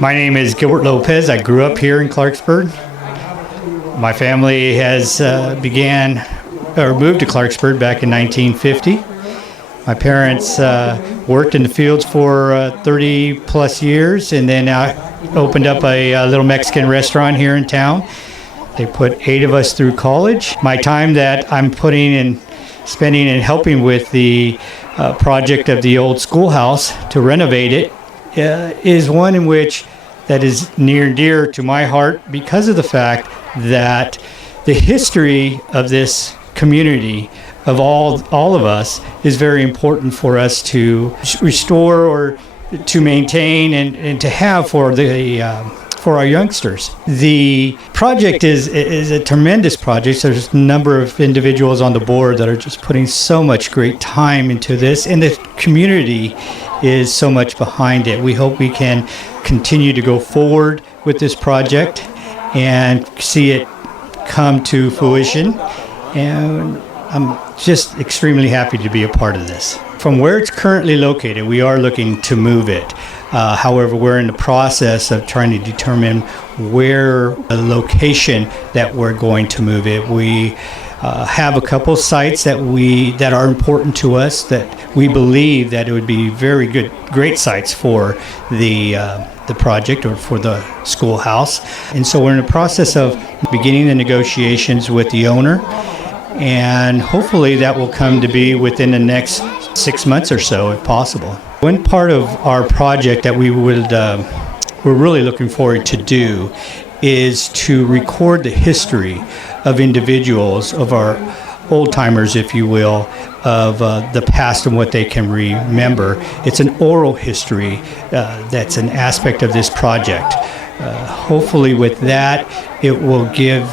My name is Gilbert Lopez. I grew up here in Clarksburg. My family has moved to Clarksburg back in 1950. My parents worked in the fields for 30 plus years, and then opened up a little Mexican restaurant here in town. They put 8 of us through college. My time that I'm spending and helping with the project of the old schoolhouse to renovate it is one in which that is near and dear to my heart because of the fact that the history of this community of all of us is very important for us to restore or to maintain and to have for our youngsters. The project is a tremendous project. There's a number of individuals on the board that are just putting so much great time into this, and the community is so much behind it. We hope we can continue to go forward with this project and see it come to fruition, and I'm just extremely happy to be a part of this. From where it's currently located, we are looking to move it. However, we're in the process of trying to determine where the location that we're going to move it. We have a couple sites that are important to us that we believe that it would be great sites for the project or for the schoolhouse. And so we're in the process of beginning the negotiations with the owner, and hopefully that will come to be within the next 6 months or so, if possible. One part of our project that we're really looking forward to do is to record the history of individuals, of our old-timers, if you will, of the past and what they can remember. It's an oral history that's an aspect of this project. Hopefully with that, it will give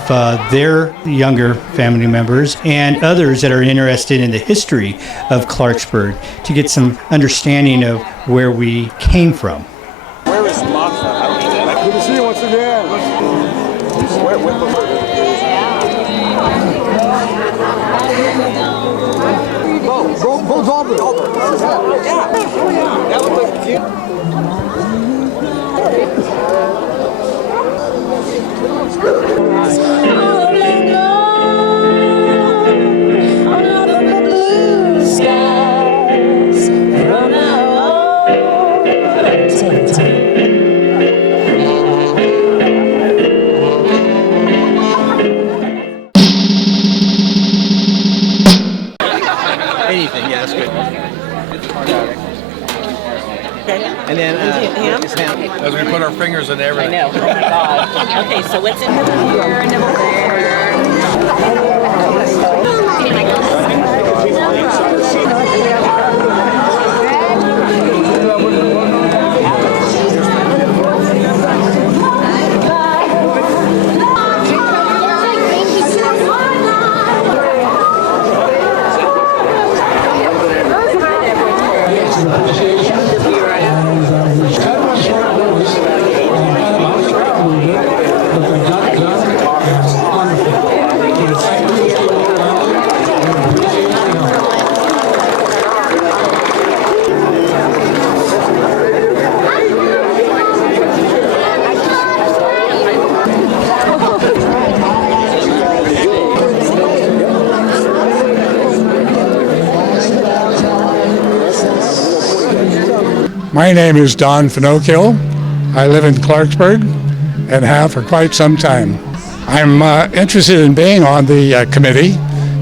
their younger family members and others that are interested in the history of Clarksburg to get some understanding of where we came from. Where is Martha? Good to see you once again. Both Auburn. Yeah. That looks like you. Anything, yeah, that's good. Okay. And then it's ham. As we put our fingers in everything. I know. Oh my God. Okay, so what's in here? Nibble there. My name is Don Finocchio. I live in Clarksburg and have for quite some time. I'm interested in being on the committee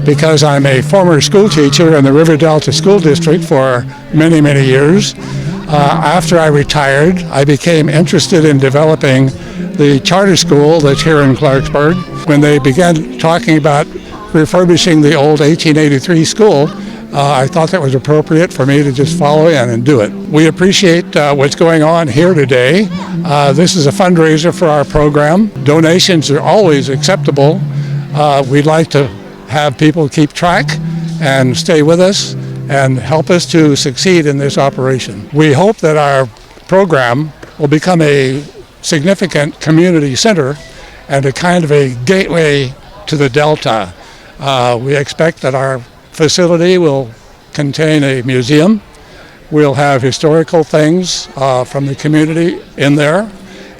because I'm a former school teacher in the River Delta School District for many, many years. After I retired, I became interested in developing the charter school that's here in Clarksburg. When they began talking about refurbishing the old 1883 school, I thought that was appropriate for me to just follow in and do it. We appreciate what's going on here today. This is a fundraiser for our program. Donations are always acceptable. We'd like to have people keep track and stay with us and help us to succeed in this operation. We hope that our program will become a significant community center and a kind of a gateway to the Delta. We expect that our facility will contain a museum. We'll have historical things from the community in there.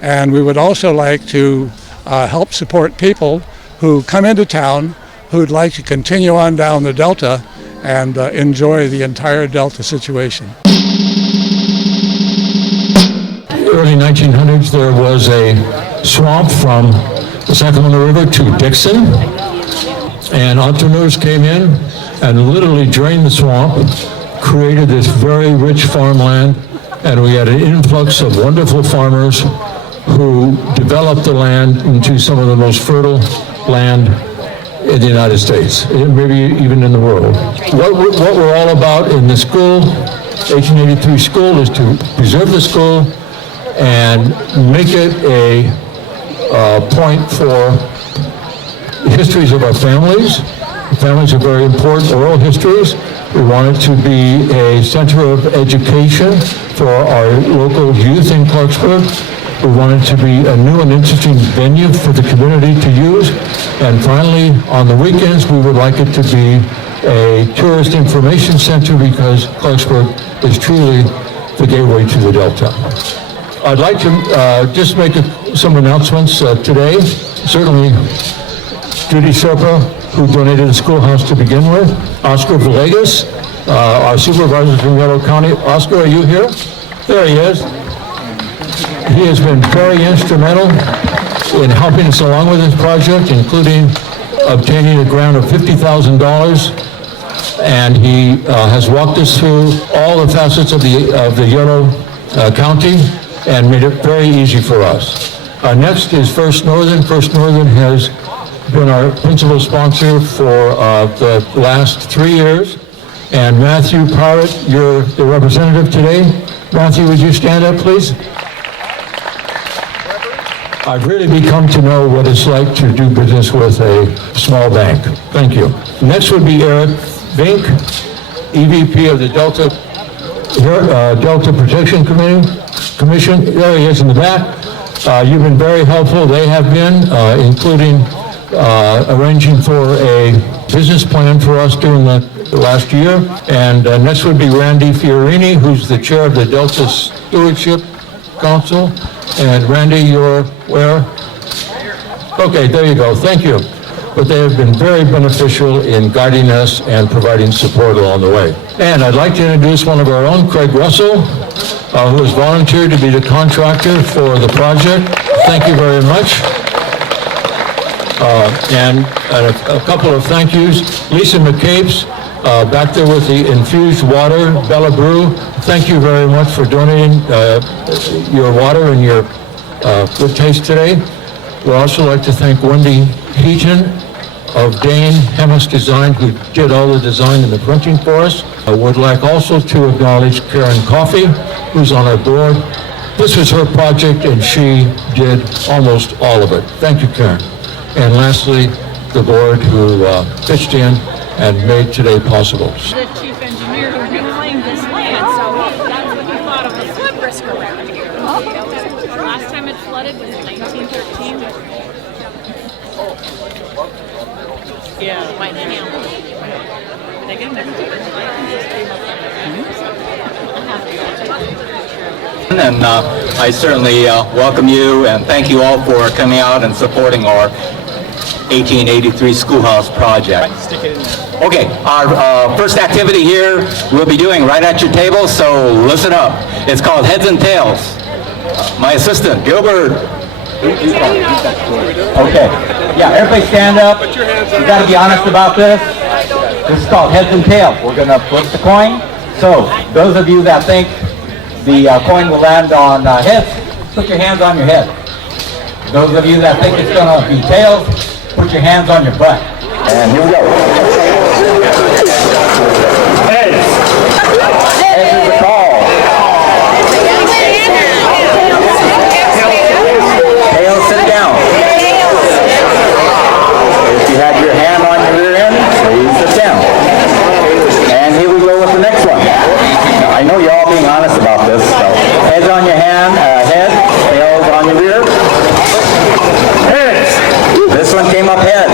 And we would also like to help support people who come into town who'd like to continue on down the Delta and enjoy the entire Delta situation. Early 1900s, there was a swamp from the Sacramento River to Dixon, and entrepreneurs came in and literally drained the swamp, created this very rich farmland, and we had an influx of wonderful farmers who developed the land into some of the most fertile land in the United States, maybe even in the world. What we're all about in the school, 1883 school, is to preserve the school and make it a point for histories of our families. Families are very important, oral histories. We want it to be a center of education for our local youth in Clarksburg. We want it to be a new and interesting venue for the community to use. And finally, on the weekends, we would like it to be a tourist information center because Clarksburg is truly the gateway to the Delta. I'd like to just make some announcements today. Certainly, Judy Serpa, who donated the schoolhouse to begin with. Oscar Villegas, our supervisor from Yellow County. Oscar, are you here? There he is. He has been very instrumental in helping us along with this project, including obtaining a grant of $50,000. And he has walked us through all the facets of the Yellow County and made it very easy for us. Next is First Northern. First Northern has been our principal sponsor for the last 3 years. And Matthew Parrott, you're the representative today. Matthew, would you stand up, please? I've really become to know what it's like to do business with a small bank. Thank you. Next would be Eric Vink, EVP of the Delta Protection Commission. There he is in the back. You've been very helpful. They have been, including arranging for a business plan for us during the last year. And next would be Randy Fiorini, who's the chair of the Delta Stewardship Council. And Randy, you're where? Okay, there you go. Thank you. But they have been very beneficial in guiding us and providing support along the way. And I'd like to introduce one of our own, Craig Russell, who has volunteered to be the contractor for the project. Thank you very much. And a couple of thank yous. Lisa McCapes, back there with the infused water, Bella Brew. Thank you very much for donating your water and your good taste today. We'd also like to thank Wendy Heaton of Dane Hemis Design, who did all the design and the printing for us. I would like also to acknowledge Karen Coffey, who's on our board. This was her project, and she did almost all of it. Thank you, Karen. And lastly, the board who pitched in and made today possible. The chief engineer who reclaimed this land, so that's what he thought of the flood risk around here. The last time it flooded was in 1913. Yeah, White Hamlet. They get their just came up And I certainly welcome you and thank you all for coming out and supporting our 1883 Schoolhouse project. Okay, our first activity here we'll be doing right at your table, so listen up. It's called Heads and Tails. My assistant, Gilbert. Okay, yeah, everybody stand up. You got to be honest about this. This is called Heads and Tails. We're going to flip the coin. So, those of you that think the coin will land on heads, put your hands on your head. Those of you that think it's going to be tails, put your hands on your butt. And here we go. Heads. Heads is the call. Tails, sit down. If you have your hand on your rear end, please sit down. And here we go with the next one. Now, I know you're all being honest about this. So heads on your head, tails on your rear. Heads. This one came up heads.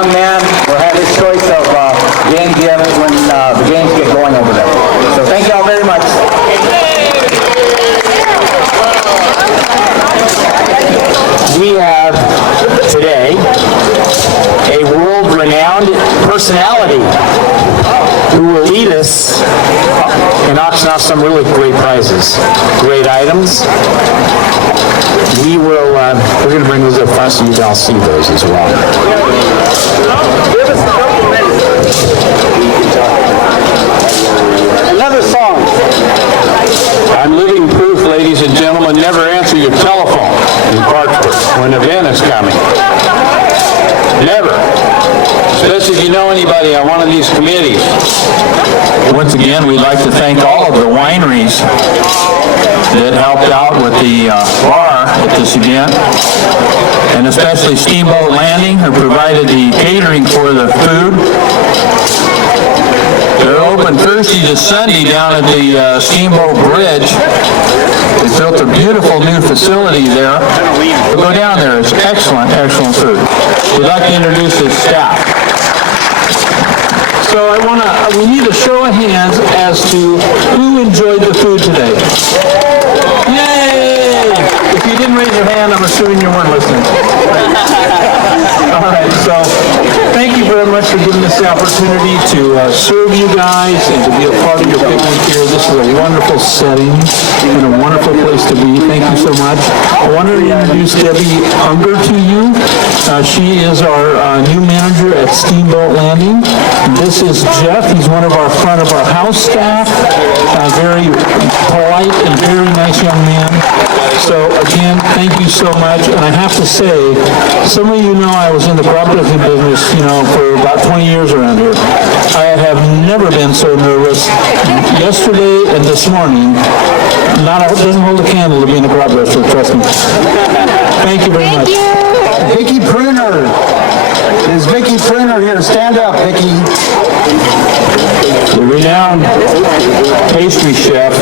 young man will have his choice of game gift when the games get going over there. So thank you all very much. We have today a world-renowned personality who will lead us and auction off some really great prizes, great items. We're going to bring those up front so you can all see those as well. Another song. I'm living proof, ladies and gentlemen, never answer your telephone in Clarksburg when an event is coming. Never. Especially if you know anybody on one of these committees. Once again, we'd like to thank all of the wineries that helped out with the bar at this event, and especially Steamboat Landing, who provided the catering for the food. They're open Thursday to Sunday down at the Steamboat Bridge. They built a beautiful new facility there. We'll go down there. It's excellent, excellent food. We'd like to introduce the staff. So we need a show of hands as to who enjoyed the food today. Yay! If you didn't raise your hand, I'm assuming you weren't listening. All right, so thank you very much for giving us the opportunity to serve you guys and to be a part of your picnic here. This is a wonderful setting and a wonderful place to be. Thank you so much. I want to introduce Debbie Unger to you. She is our new manager at Steamboat Landing. This is Jeff. He's one of our front of our house staff. Very polite and very nice young man. So again, thank you so much. And I have to say, some of you know I was in the crop dusting business, for about 20 years around here. I have never been so nervous. Yesterday and this morning, doesn't hold a candle to being a crop duster, trust me. Thank you very much. Vicki Pruner. Is Vicki Pruner here? Stand up, Vicki. The renowned pastry chef,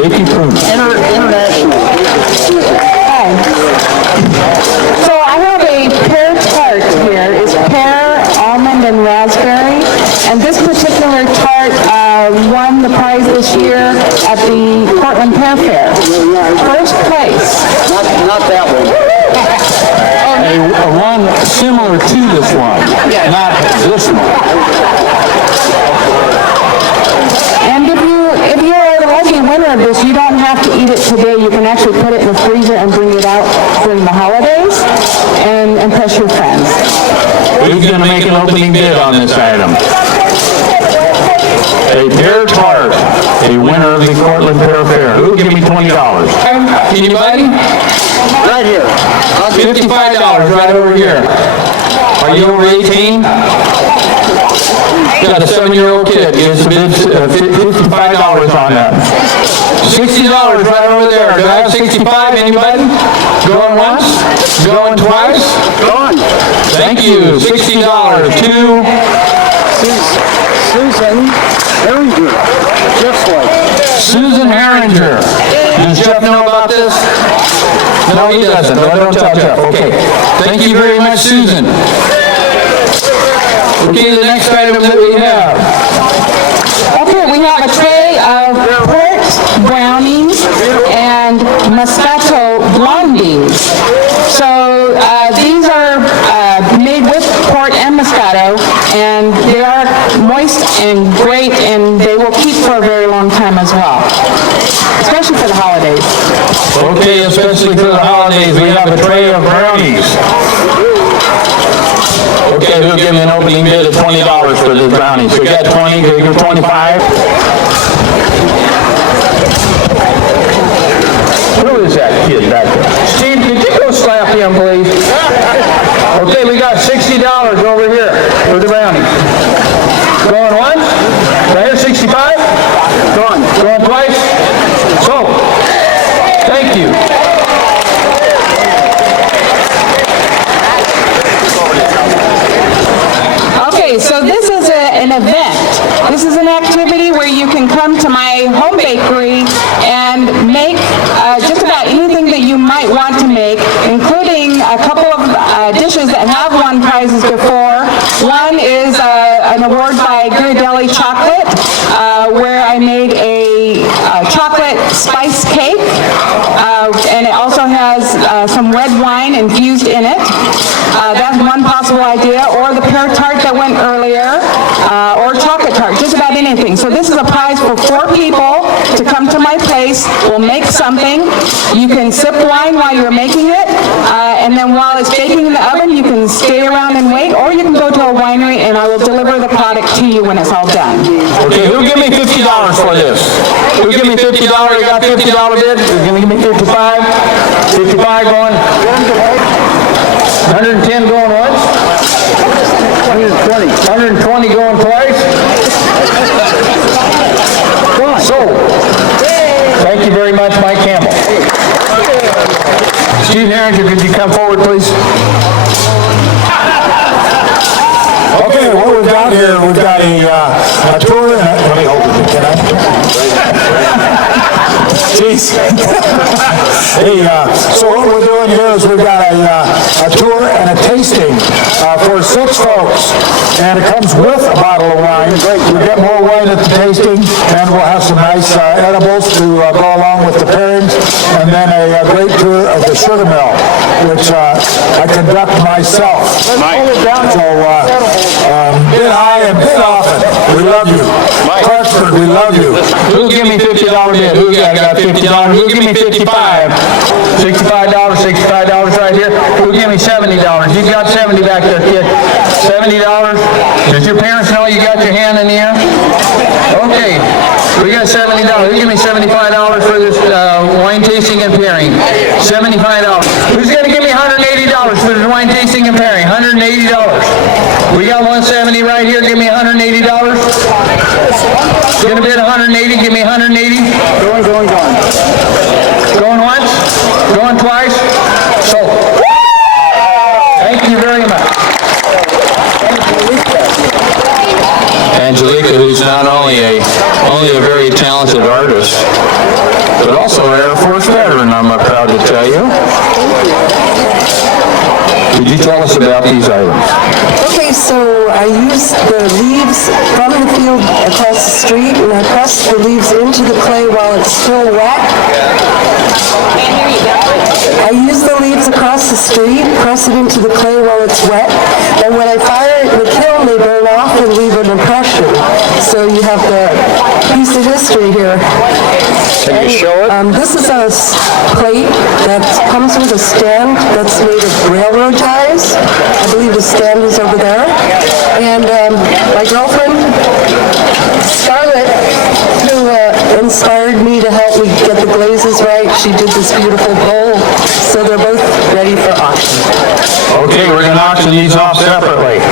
Vicki Pruner. International. Hi. So I have a pear tart here. It's pear, almond, and raspberry. And this particular tart won the prize this year at the Portland Pear Fair. First place. Not that one. A one similar to this one, not this one. And if you're a lucky winner of this, you don't have to eat it today. You can actually put it in the freezer and bring it out during the holidays and impress your friends. Who's going to make an opening bid on this item? A pear tart, a winner of the Cortland Pear Fair. Who'll give me $20? Anybody? Right here. $55 right over here. Are you over 18? Got a 7-year-old kid. Gives bid $55 on that. $60 right over there. Do I have 65? Anybody? Going once? Going twice? Gone. Thank you. $60 to Susan Herringer. Just like. Susan Herringer. Does Jeff know about this? No, he doesn't. No, don't tell Jeff. Okay. Thank you very much, Susan. Okay, the next item that we have. Okay, we have a tray of port brownies and Moscato blondies. So these are made with port and Moscato, and they are moist and great, and they will keep for a very long time as well, especially for the holidays. Okay, especially for the holidays, we have a tray of brownies. Okay, who'll give me an opening bid of $20 for the brownies? We got 20, we got 25. Who is that kid back there? Steve, could you go slap him, please? Okay, we got $60 over here for the brownies. Going once? Right here, 65? Gone. Going twice? So, thank you. Okay, so this is an event. This is an activity where you can come to my home bakery and make just about anything that you might want to make, including a couple of dishes dishes that have won prizes before. One is an award by Ghirardelli Chocolate, where I made a chocolate spice cake, and it also has some red wine infused in it. That's one possible idea, or the pear tart that went earlier, or chocolate tart, just about anything. So this is a prize for 4 people to come to my place. We'll make something. You can sip wine while you're making it, and then while it's baking in the oven, you can stay around and wait, or you can go to a winery and I will deliver the product to you when it's all done. Okay, who'll give me $50 for this? Who'll give me $50? You got $50 bid? Who's gonna give me 55? 55 going. 110 going once? 120. 120 going twice? Sold. Thank you very much, Mike Campbell. Steve Herringer, could you come forward, please? Okay, what we've got here, we've got a tour, and let me hold it, can I? Jeez. Hey, so what we're doing here is we've got a tour and a tasting for 6 folks, and it comes with a bottle of wine. We get more wine at the tasting, and we'll have some nice edibles to go along with the pairings, and then a great tour of the sugar mill, which I conduct myself. So, bid high and bid often. We love you. Clarksburg, we love you. Who'll give me $50 bid? Who got $50? Who'll give me 55? $65, $65 right here. Who'll give me $70? You got 70 back there, kid. $70? Does your parents know you got your hand in the air? Okay, we got $70. Who'll give me $75 for this wine tasting and pairing? $75. Who's going to give me $180 for this wine tasting and pairing? $180. We got 170 right here. Give me $180. Gonna bid 180. Give me 180. Going. Going once. Going twice. Sold. Thank you very much. Angelica, who's not only a very talented artist, but also an Air Force veteran, I'm proud to tell you. Could you tell us about these items? Okay, so I use the leaves from the field across the street, and I press the leaves into the clay while it's still wet. I use the leaves across the street, press it into the clay while it's wet, and when I fire it in the kiln, they burn off and leave an impression. So you have the piece of history here. Can you show it? This is a plate that comes with a stand that's made of railroad ties. I believe the stand is over there. And my girlfriend, Scarlett, who inspired me to help me get the glazes right, she did this beautiful bowl. So they're both ready for auction. Okay, we're going to auction these off separately.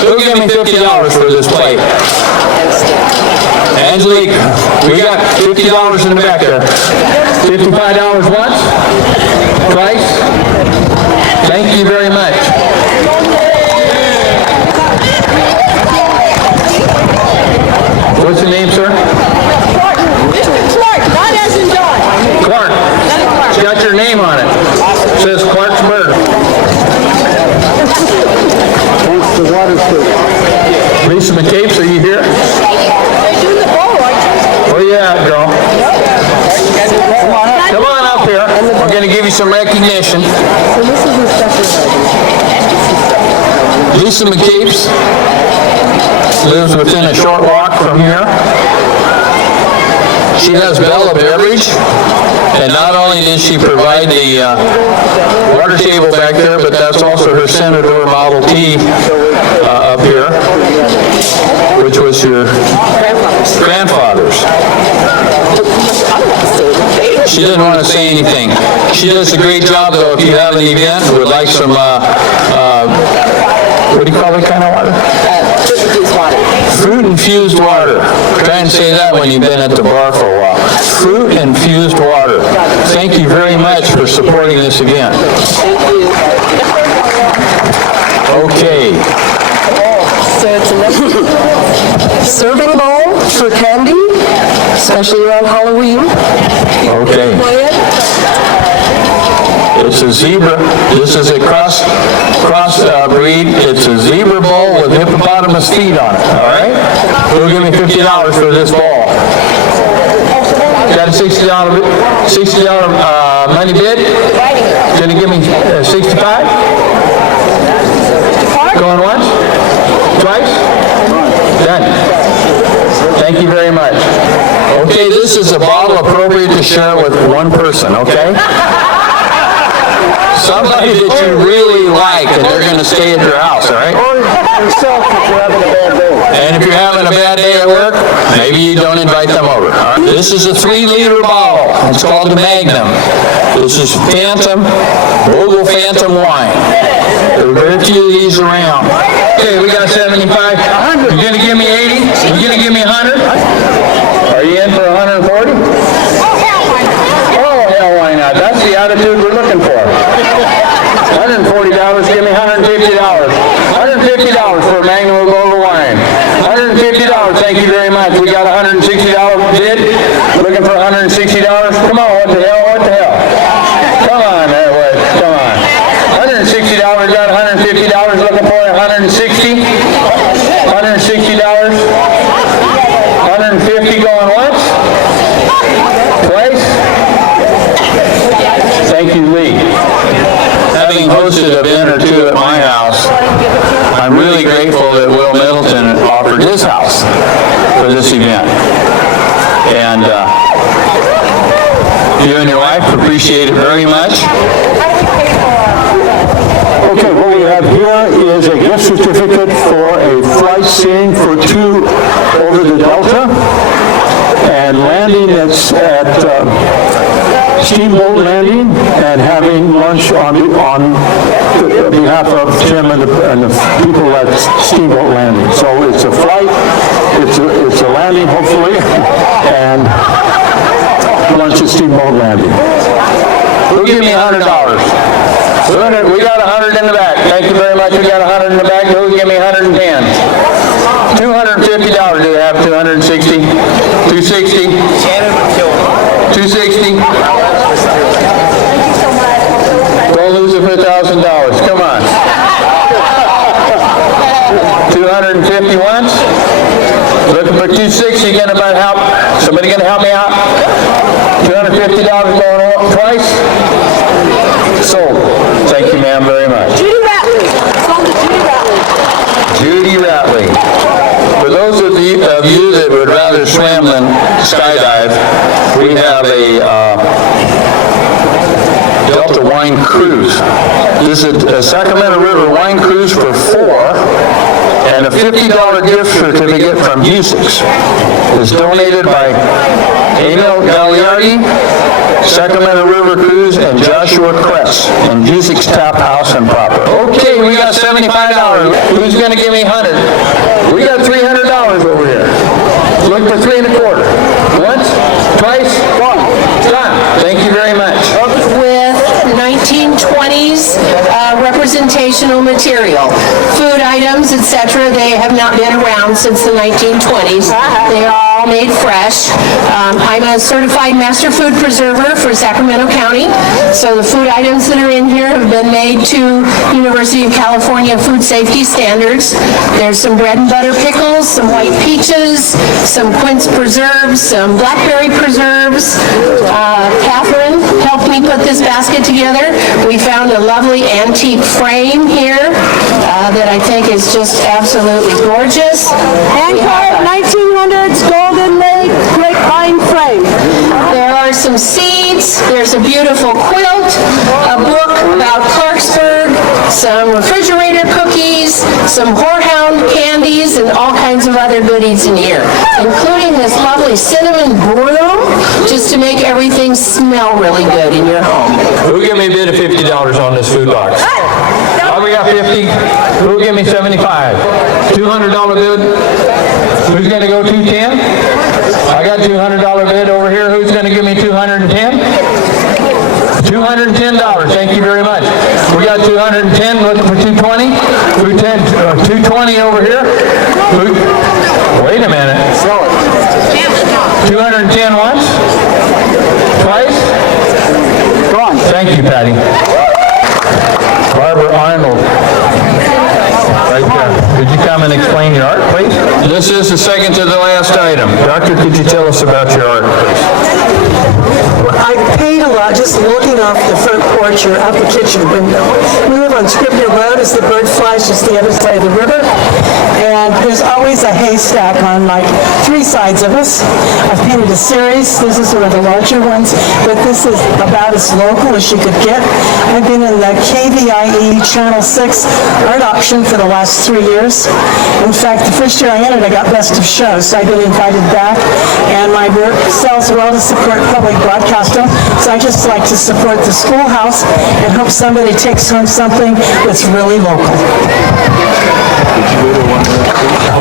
Who'll give me $50 for this plate? Angelique, we got $50 in the back there. $55 once? Twice? Thank you very much. What's your name, sir? Clark, not as in John. Clark. It's got your name on it. It says Clarksburg. Lisa McCapes, are you here? They're doing the bowl, aren't you? Where you at, girl? Come on up here. We're going to give you some recognition. So this is a special item. Lisa McCapes lives within a short walk from here. She has Bella Beverage, and not only does she provide the water table back there, but that's also her Senator Model T up here, which was your grandfather's. She didn't want to say anything. She does a great job, though. If you have an event, would like some, what do you call that kind of water? Fruit-infused water. Try and say that when you've been at the bar for a while. Fruit-infused water. Thank you very much for supporting this event. Okay. So it's a serving bowl for candy, especially around Halloween. Okay. It's a zebra. This is a cross breed. It's a zebra bull with hippopotamus feet on it. All right. Who will give me $50 for this bull? Got a $60 money bid? Gonna give me 65? Going once? Twice? Done. Thank you very much. Okay, this is a bottle appropriate to share with one person, okay? Somebody that you really like and they're going to stay at your house, all right? Or yourself if you're having a bad day. And if you're having a bad day at work, maybe you don't invite them over. All right? This is a 3-liter bottle. It's called the Magnum. This is Phantom, Bogle Phantom wine. There are very few of these around. Okay, we got 75. You're going to give me 80? You're going to give me 100? Are you in for 140? Oh, hell, why not? That's the attitude we're looking for. $140, give me $150. $150 for a Magnum of Bogle wine. $150, thank you very much. We got a $160 bid. Looking for $160? Come on, what the hell, what the hell? Come on, there, Wes, come on. $160, got $150, looking for $160. $160. $150 going once? Twice? Thank you, Lee. Having hosted a event or two at my house, I'm really grateful that Will Middleton offered his house for this event. And you and your wife appreciate it very much. Okay, what we have here is a gift certificate for a flight seeing for 2 over the Delta and landing that's at Steamboat Landing and having lunch on behalf of Tim and the people at Steamboat Landing. So it's a flight, it's a landing hopefully, and lunch at Steamboat Landing. Who'll give me $100? We got 100 in the back. Thank you very much. We got 100 in the back. Who'll give me 110? $250. Do they have 260? 260? 260? Don't lose it for $1,000. Come on. 250 once. Looking for 260. Gonna about help. Somebody gonna help me out? $250 going on twice. Sold. Thank you, ma'am, very much. Judy Ratley. Sold to Judy Ratley. Judy Ratley. For those of you that would rather swim than skydive, we have a Delta Wine Cruise. This is a Sacramento River Wine Cruise for 4, and a $50 gift certificate from Busix is donated by Emil Gagliardi, Sacramento River Cruise, and Joshua Kress, and Busix Tap House and Proper. Okay, we got $75. Who's going to give me 100? We got $300 over here. Look for 3 1/4. Once, twice, done. Thank you very much. With 1920s representational material. Food items, etc., they have not been around since the 1920s. They are all made fresh. I'm a certified master food preserver for Sacramento County, so the food items that are in here have been made to University of California food safety standards. There's some bread and butter pickles, some white peaches, some quince preserves, some blackberry preserves. Catherine helped me put this basket together. We found a lovely antique frame here that I think is just absolutely gorgeous. Hand-carved 1900s golden lake grapevine frame. There are some seeds, there's a beautiful quilt, a book about Clarksburg, some refrigerator cookies, some horehound candies, and all kinds of other goodies in here, including this lovely cinnamon broom, just to make everything smell really good in your home. Who give me a bid of $50 on this food box? Oh, we got 50. Who'll give me 75? $200 bid. Who's going to go 210? I got $200 bid over here. Who's going to give me 210? $210. Thank you very much. We got 210. Looking for 220. 220 over here. Wait a minute. 210 once. Twice. Go on. Thank you, Patty. Barbara Arnold. Right there. Could you come and explain your art, please? This is the second to the last item. Doctor, could you tell us about your art, please? I paid a lot just looking off the front porch or out the kitchen window. We live on Scribner Road as the bird flies just the other side of the river. And there's always a haystack on like 3 sides of us. I've painted a series. This is one of the larger ones, but this is about as local as you could get. I've been in the KVIE Channel 6 art auction for the last 3 years. In fact, the first year I entered, I got Best of Show, so I've been invited back. And my work sells well to support public broadcasting, so I just like to support the schoolhouse and hope somebody takes home something that's really local.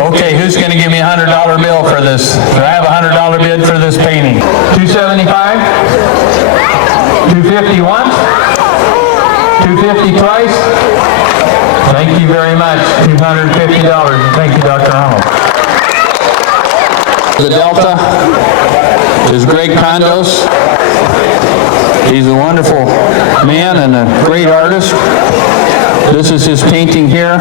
Okay, who's going to give me a $100 bill for this? Do I have a $100 bid for this painting? $275? $250 once? $250 twice? Thank you very much. $250. Thank you, Dr. Arnold. The Delta is Greg Condos. He's a wonderful man and a great artist. This is his painting here.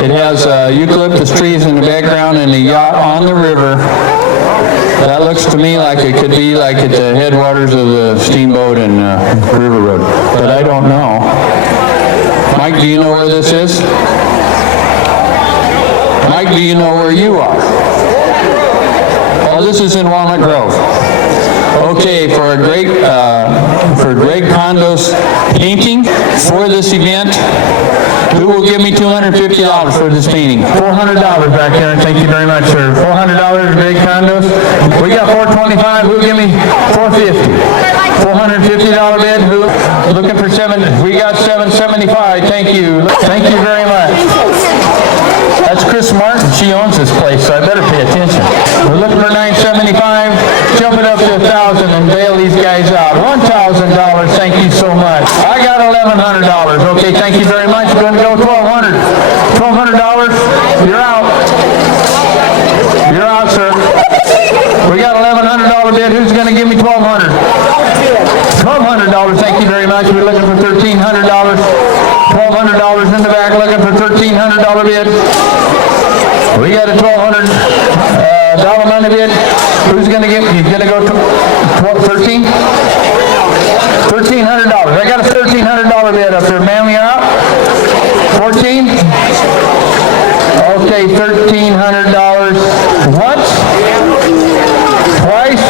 It has eucalyptus trees in the background and a yacht on the river. That looks to me like it could be like at the headwaters of the steamboat and River Road, but I don't know. Mike, do you know where this is? Mike, do you know where you are? Oh, this is in Walnut Grove. Okay, for Greg Condos painting for this event, who will give me $250 for this painting? $400 back there, and thank you very much, sir. $400, Greg Condos. We got $425. Who will give me $450? $450 bid. Who? Looking for we got $775. Thank you. Thank you very much. That's Chris Martin. She owns this place, so I better pay attention. We're looking for $975. Jump it up to $1,000 and bail these guys out. $1,000. Thank you so much. I got $1,100. Okay, thank you very much. We're going to go $1,200. $1,200. You're out. You're out, sir. We got $1,100 bid. Who's going to give me $1,200? $1,200. Thank you very much. We're looking for $1,300. $1,200 in the back. Looking for $1,300 bid. We got a $1,200 money bid. Who's going to get? He's going to go to 13. $1,300. I got a $1,300 bid up there. Ma'am, you're out. 14. Okay, $1,300. Once. Twice.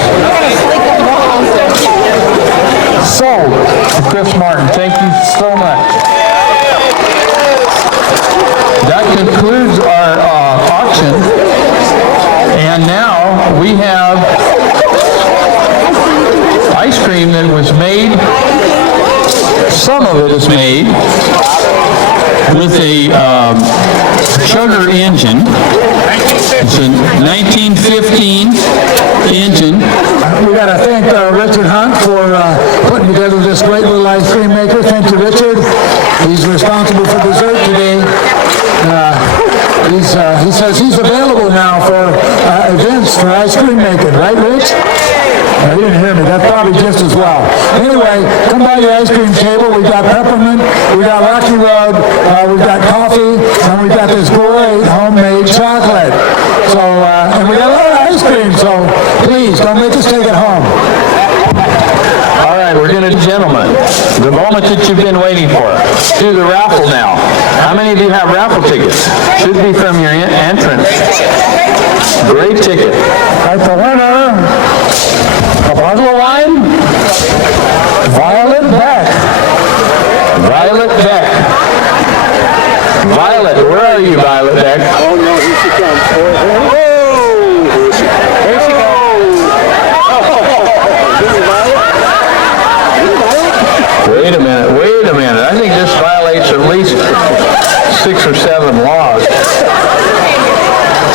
Sold. Chris Martin. Thank you so much. That concludes our auction. And now we have ice cream that was made. Some of it is made with a sugar engine. It's a 1915 engine. We got to thank Richard Hunt for putting together this great little ice cream maker. Thank you, Richard. He's responsible for dessert today. He says he's available now for events for ice cream making, right, Rich? He didn't hear me. That's probably just as well. Anyway, come by the ice cream table. We've got peppermint, we got Rocky Road, we've got coffee, and we've got this great homemade chocolate. So, and we got a lot of ice cream, so please don't make us take it home. All right, we're going to, gentlemen, the moment that you've been waiting for. Do the raffle now. How many of you have raffle tickets? Should be from your entrance. Great ticket. Right, the winner, a bottle of wine. Violet Beck. Violet Beck. Violet, where are you, Violet Beck? Oh no, here she comes. Oh, here she goes. Wait a minute. I think this violates at least 6 or 7 laws.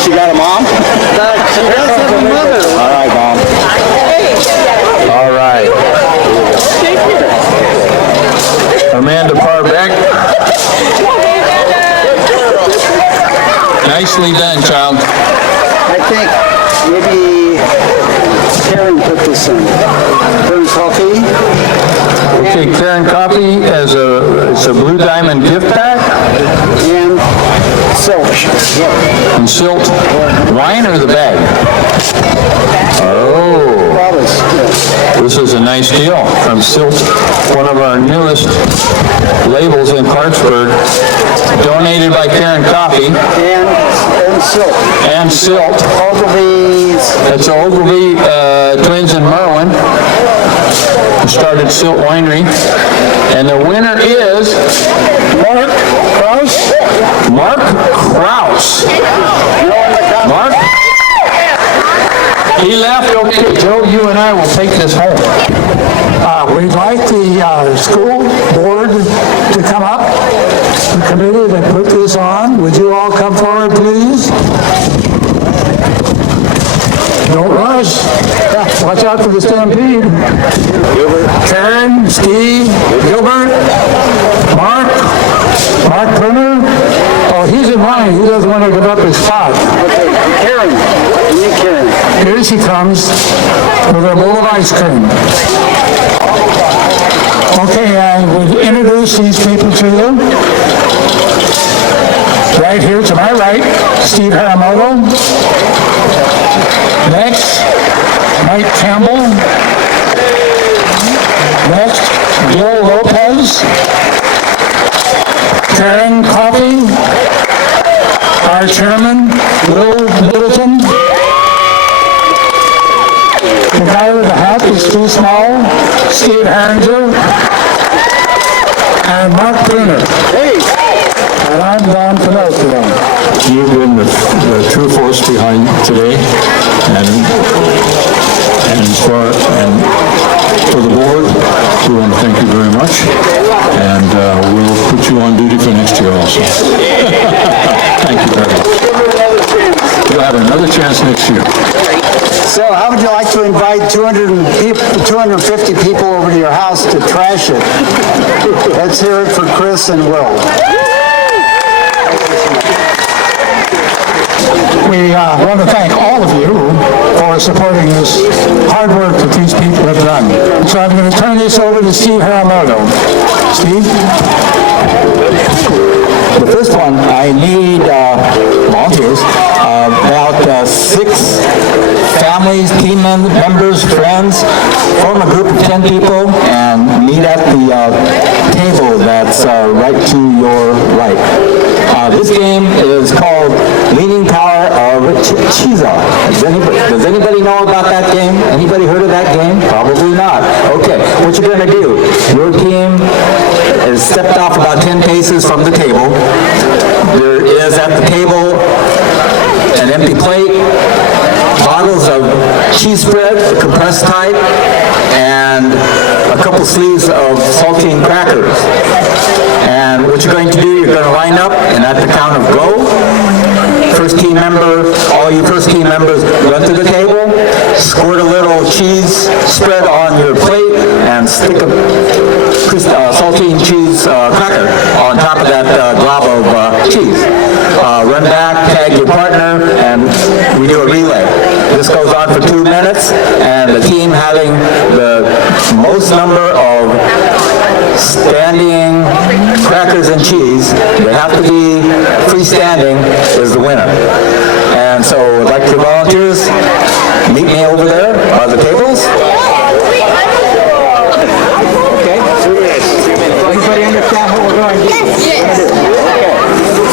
She got a mom? She does have a mother. All right, Mom. All right. Amanda Parbeck. Nicely done, child. I think maybe Karen put this in. Burn coffee. Okay, a Karen Coffee as it's a Blue Diamond gift pack. And silk. And Silt wine or the bag? Oh. This is a nice deal from Silt, one of our newest labels in Clarksburg, donated by Karen Coffee. And Silk. And Silt. Ogilvy's. That's Ogilvy twins in Merwin, who started Silt Winery. And the winner is Mark Kraus. Mark Kraus. Mark? He left. Okay, Joe, you and I will take this home. We'd like the school board to come up, the committee that put this on. Would you all come forward, please? Don't rush. Watch out for the stampede. Karen, Steve, Gilbert, Mark Turner. Oh, he's in line. He doesn't want to give up his spot. Okay, Karen. Here she comes with her bowl of ice cream. Okay, I would introduce these people to you. Right here to my right, Steve Haramoto. Next, Mike Campbell. Next, Gil Lopez. Karen Coffey. Our chairman, Will Middleton. The guy with the hat is too small, Steve Harringer, and Mark Bruner. Hey! And I'm Don Pinocchio. You've been the true force behind today, and for the board, we want to thank you very much, and we'll put you on duty for next year also. Thank you very much. You'll have another chance next year. So how would you like to invite 250 people over to your house to trash it? Let's hear it for Chris and Will. We want to thank all of you for supporting this hard work that these people have done. So I'm going to turn this over to Steve Haramoto. Steve? The first one, I need volunteers, about 6 families, team members, friends, form a group of 10 people and meet at the table that's right to your right. This game is called Leaning Tower of Chiza. Does anybody know about that game? Anybody heard of that game? Probably not. Okay, what you're going to do, your team is stepped off about 10 paces from the table. There is at the table an empty plate, bottles of cheese spread, compressed type, and a couple sleeves of saltine crackers. And what you're going to do, you're going to line up, and at the count of go, first team member, all you first team members run to the table, squirt a little cheese spread on your plate, and stick a saltine cheese cracker on top of that glob of cheese. Run back, tag your partner, and we do a relay. This goes on for 2 minutes, and the team having the most number of standing crackers and cheese, they have to be freestanding, is the winner. And so I'd like your volunteers, meet me over there by the tables. Okay. 2 minutes. Everybody understand what we're going to do? Yes. Okay.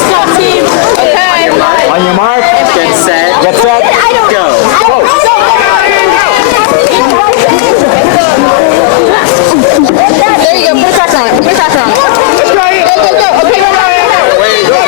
Stop, team. Okay. On your mark. Get set. Get set. Go. Go. There you go, put a tracker on it, put a tracker on it. Go, go, go, okay, go, go, go.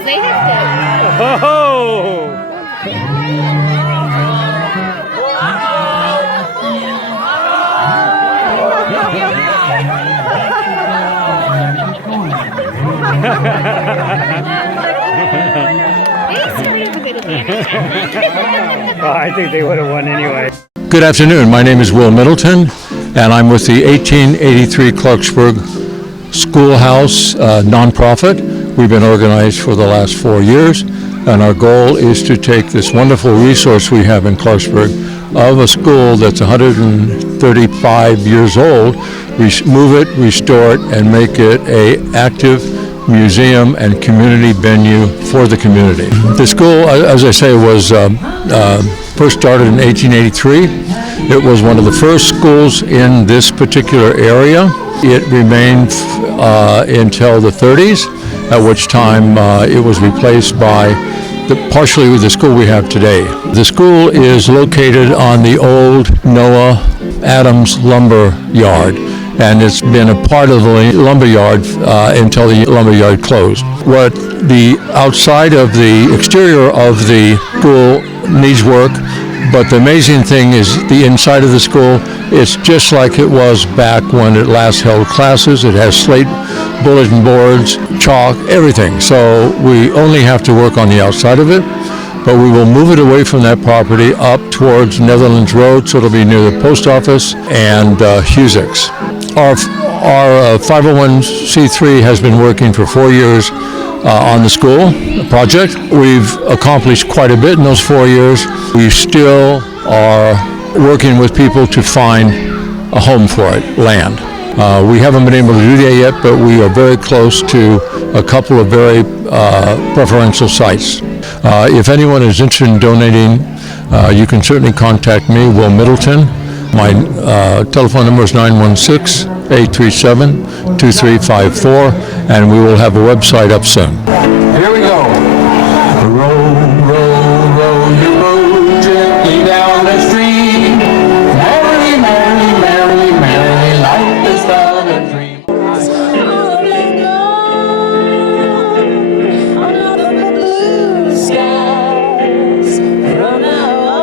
because they have Well, I think they would have won anyway. Good afternoon. My name is Will Middleton, and I'm with the 1883 Clarksburg Schoolhouse nonprofit. We've been organized for the last 4 years, and our goal is to take this wonderful resource we have in Clarksburg of a school that's 135 years old, move it, restore it, and make it an active museum and community venue for the community. The school, as I say, was first started in 1883. It was one of the first schools in this particular area. It remained until the 30s, at which time it was replaced by partially with the school we have today. The school is located on the old Noah Adams lumber yard, and it's been a part of the lumber yard until the lumber yard closed. What the outside of the exterior of the school needs work, but the amazing thing is the inside of the school, it's just like it was back when it last held classes. It has slate bulletin boards, chalk, everything. So we only have to work on the outside of it, but we will move it away from that property up towards Netherlands Road, so it'll be near the post office and Husick's. Our 501c3 has been working for 4 years on the school project. We've accomplished quite a bit in those 4 years. We still are working with people to find a home for it, land. We haven't been able to do that yet, but we are very close to a couple of very preferential sites. If anyone is interested in donating, you can certainly contact me, Will Middleton. My telephone number is 916-837-2354, and we will have a website up soon. Here we go. Row, row, row your boat gently down the stream. Merrily, merrily, merrily, merrily, life is but a dream. Skies from now on.